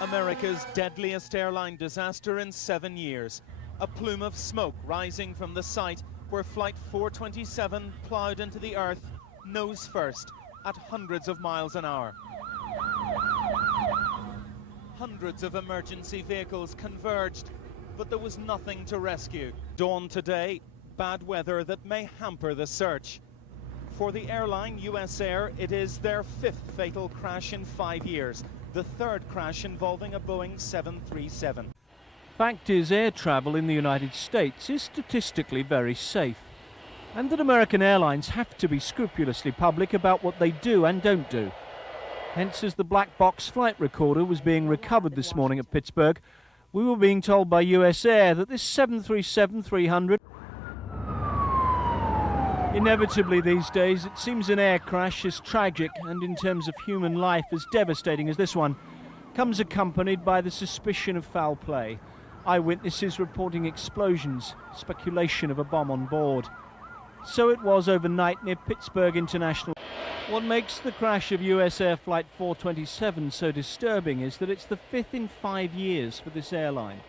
America's deadliest airline disaster in 7 years. A plume of smoke rising from the site where Flight 427 ploughed into the earth, nose first, at hundreds of miles an hour. Hundreds of emergency vehicles converged, but there was nothing to rescue. Dawn today, bad weather that may hamper the search. For the airline USAir, it is their 5th fatal crash in 5 years, the 3rd crash involving a Boeing 737. Fact is, air travel in the United States is statistically very safe, and that American airlines have to be scrupulously public about what they do and don't do. Hence, as the black box flight recorder was being recovered this morning at Pittsburgh, we were being told by USAir that this 737-300, inevitably these days, it seems an air crash as tragic and in terms of human life as devastating as this one, comes accompanied by the suspicion of foul play. Eyewitnesses reporting explosions, speculation of a bomb on board. So it was overnight near Pittsburgh International. What makes the crash of USAir Flight 427 so disturbing is that it's the 5th in 5 years for this airline.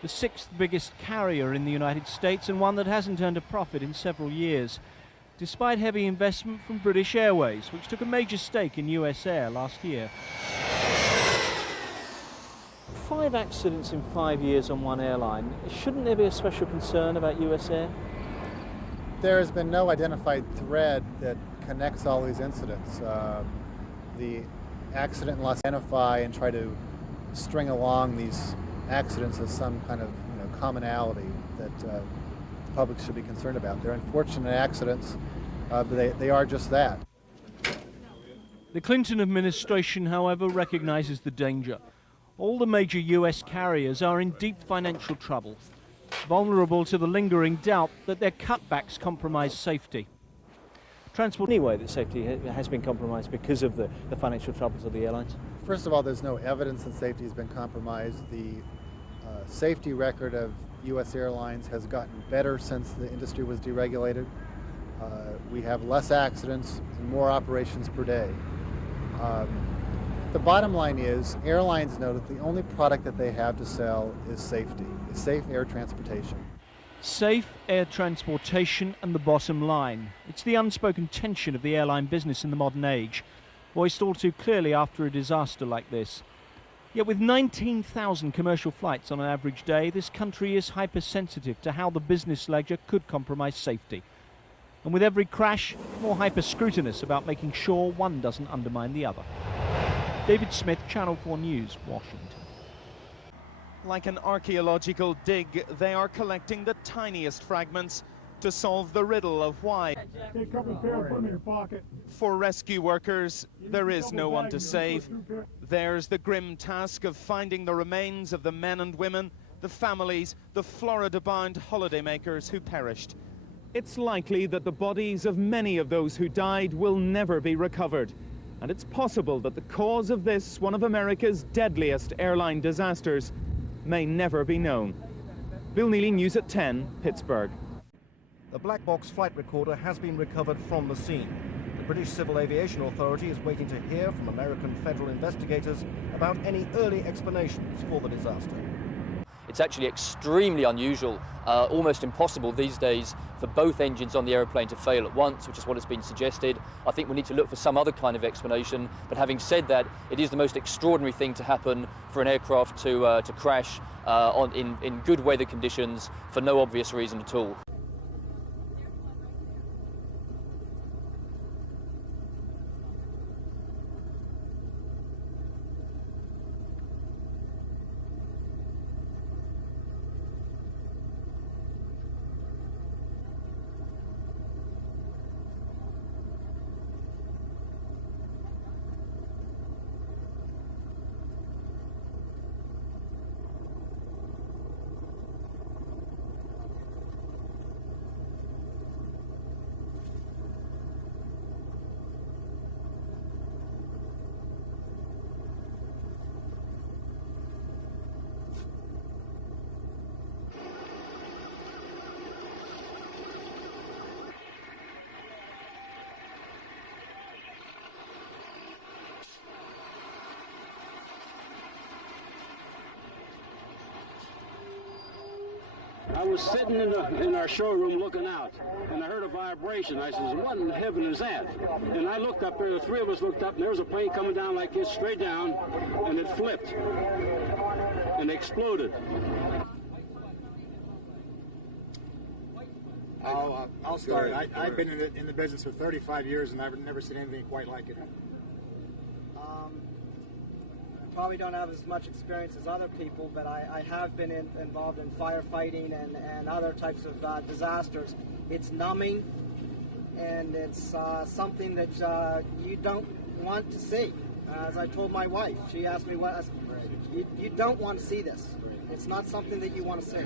The 6th biggest carrier in the United States and one that hasn't earned a profit in several years, despite heavy investment from British Airways, which took a major stake in USAir last year. 5 accidents in 5 years on one airline. Shouldn't there be a special concern about USAir? There has been no identified thread that connects all these incidents. The accident in Los Angeles identify and try to string along these accidents as some kind of commonality that the public should be concerned about. They're unfortunate accidents, but they are just that. The Clinton administration, however, recognizes the danger. All the major US carriers are in deep financial trouble, vulnerable to the lingering doubt that their cutbacks compromise safety. Transport anyway that safety has been compromised because of the financial troubles of the airlines? First of all, there's no evidence that safety has been compromised. The safety record of U.S. airlines has gotten better since the industry was deregulated. We have less accidents and more operations per day. The bottom line is airlines know that the only product that they have to sell is safety, is safe air transportation. Safe air transportation and the bottom line. It's the unspoken tension of the airline business in the modern age, voiced all too clearly after a disaster like this. Yet with 19,000 commercial flights on an average day, this country is hypersensitive to how the business ledger could compromise safety. And with every crash, more hyper-scrutinous about making sure one doesn't undermine the other. David Smith, Channel 4 News, Washington. Like an archaeological dig, they are collecting the tiniest fragments to solve the riddle of why. For rescue workers, there is no one to save. There's the grim task of finding the remains of the men and women, the families, the Florida-bound holidaymakers who perished. It's likely that the bodies of many of those who died will never be recovered. And it's possible that the cause of this, one of America's deadliest airline disasters, may never be known. Bill Neely, News at 10, Pittsburgh. The black box flight recorder has been recovered from the scene. The British Civil Aviation Authority is waiting to hear from American federal investigators about any early explanations for the disaster. It's actually extremely unusual, almost impossible these days for both engines on the aeroplane to fail at once, which is what has been suggested. I think we need to look for some other kind of explanation, but having said that, it is the most extraordinary thing to happen for an aircraft to crash in good weather conditions for no obvious reason at all. I was sitting in our showroom looking out, and I heard a vibration. I says, what in heaven is that? And I looked up there, the three of us looked up, and there was a plane coming down like this, straight down, and it flipped and exploded. I'll start. I've been in the business for 35 years, and I've never seen anything quite like it. Probably don't have as much experience as other people, but I have been involved in firefighting and other types of disasters. It's numbing, and it's something that you don't want to see. As I told my wife, she asked me, you don't want to see this. It's not something that you want to see.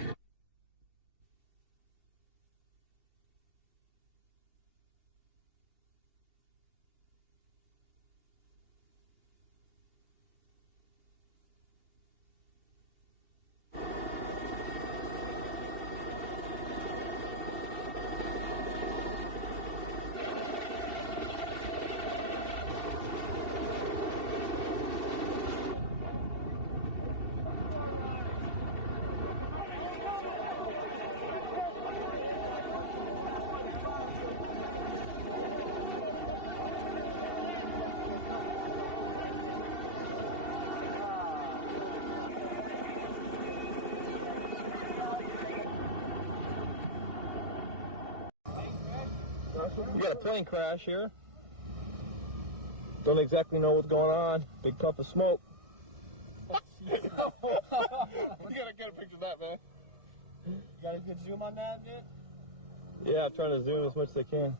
We got a plane crash here. Don't exactly know what's going on. Big puff of smoke. We gotta get a picture of that, man. You got a good zoom on that, dude? Yeah, I'm trying to zoom as much as I can.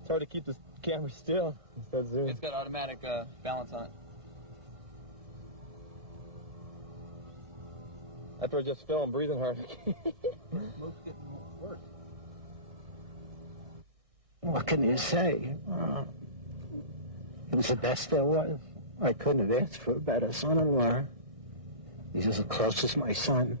It's hard to keep the camera still instead of zoom. It's got automatic balance on it. After I just fell, I'm breathing hard. What can you say? It was the best there was. I couldn't have asked for a better son-in-law. He's as close as my son.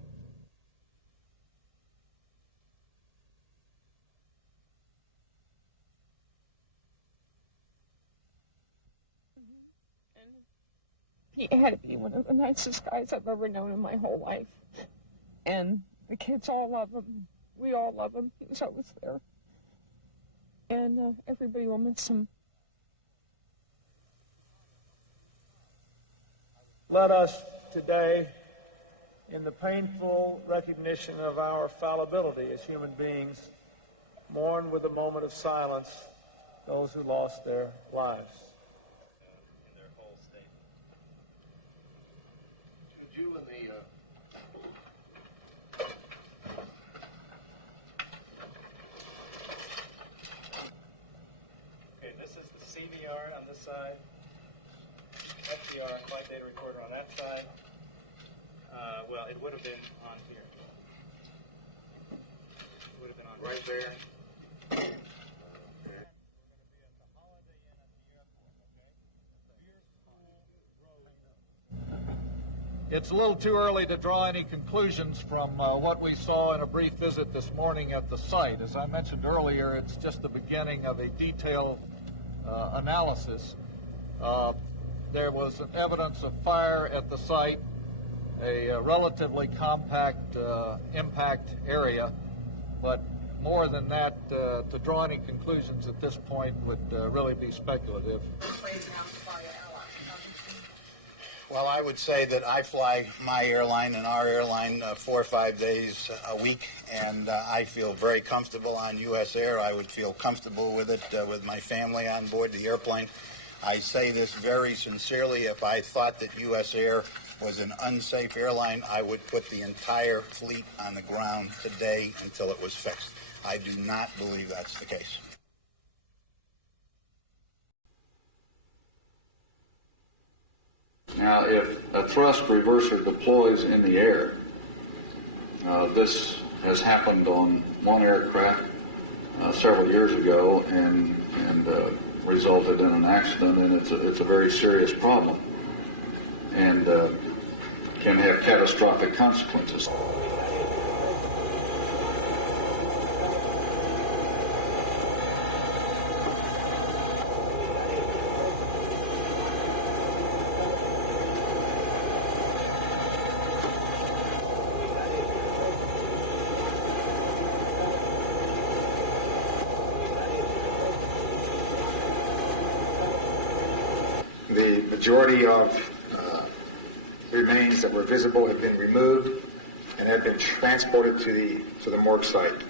He had to be one of the nicest guys I've ever known in my whole life. And the kids all love him. We all love him. He was always there. And everybody will miss him. Let us today, in the painful recognition of our fallibility as human beings, mourn with a moment of silence those who lost their lives. In their whole state. Could you and the this is the CVR on this side, FDR, flight data recorder on that side. Well, it would have been on here. It would have been on right there. It's a little too early to draw any conclusions from what we saw in a brief visit this morning at the site. As I mentioned earlier, it's just the beginning of a detailed analysis. There was an evidence of fire at the site, a relatively compact impact area, but more than that, to draw any conclusions at this point would really be speculative. Well, I would say that I fly my airline and our airline 4 or 5 days a week, and I feel very comfortable on USAir. I would feel comfortable with it with my family on board the airplane. I say this very sincerely. If I thought that USAir was an unsafe airline, I would put the entire fleet on the ground today until it was fixed. I do not believe that's the case. Now, if a thrust reverser deploys in the air, this has happened on one aircraft several years ago and resulted in an accident, and it's a very serious problem and can have catastrophic consequences. The majority of remains that were visible have been removed and have been transported to the morgue site.